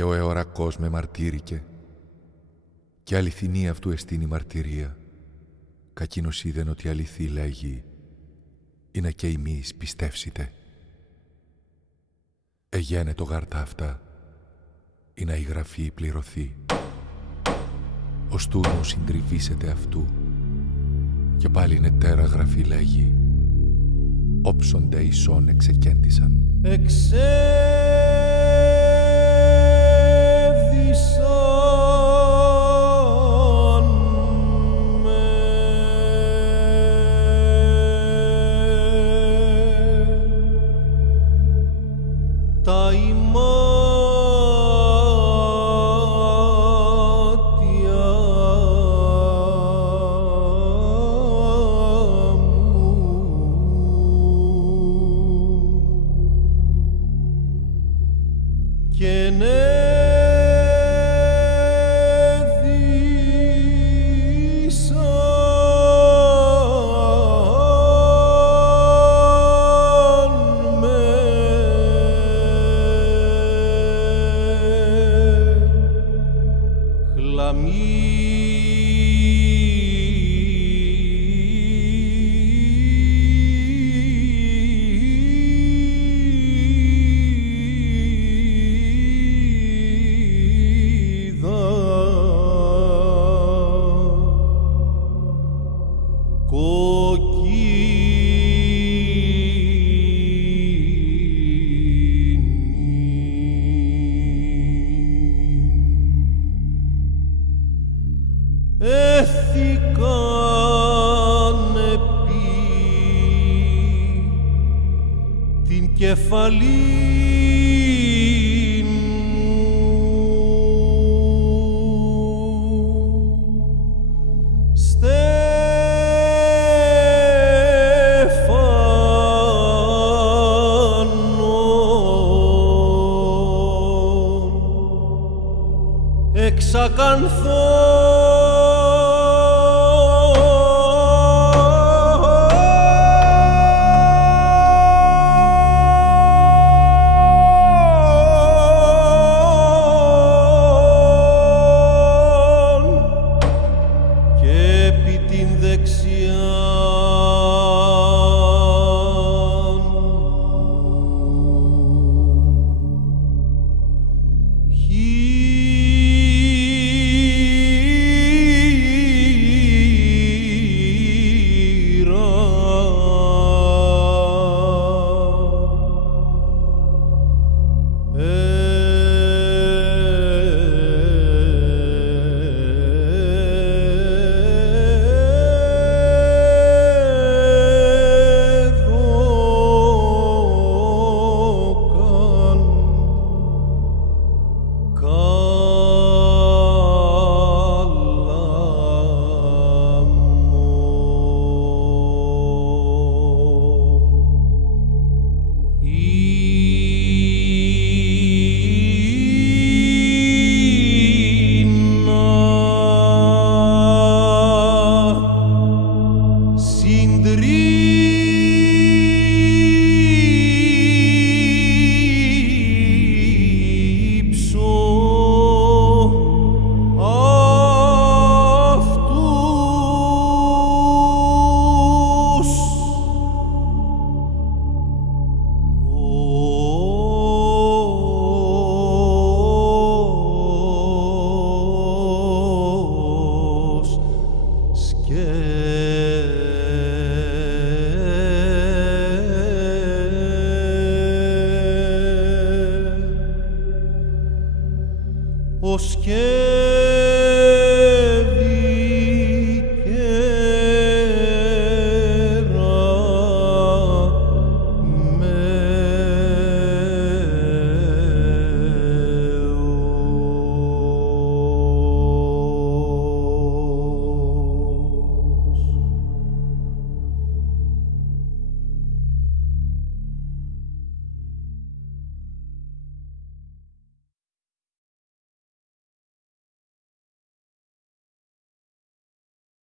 Και ο αιωρακός με μαρτύρηκε, και αληθινή αυτού εστίν η μαρτυρία, κακίνος είδεν ότι αληθή λέγει, είναι και ημείς πιστεύσιτε. Εγένε το γάρτα αυτά, ή να η γραφή πληρωθεί. Ο στούρμου συντριβήσεται αυτού, και πάλι είναι τέρα γραφή λέγει, όψονται ισόν εξεκέντησαν. Τα ημάτια μου και έθηκαν επί την κεφαλήν μου Στέφανον εξακανθώ. Ως και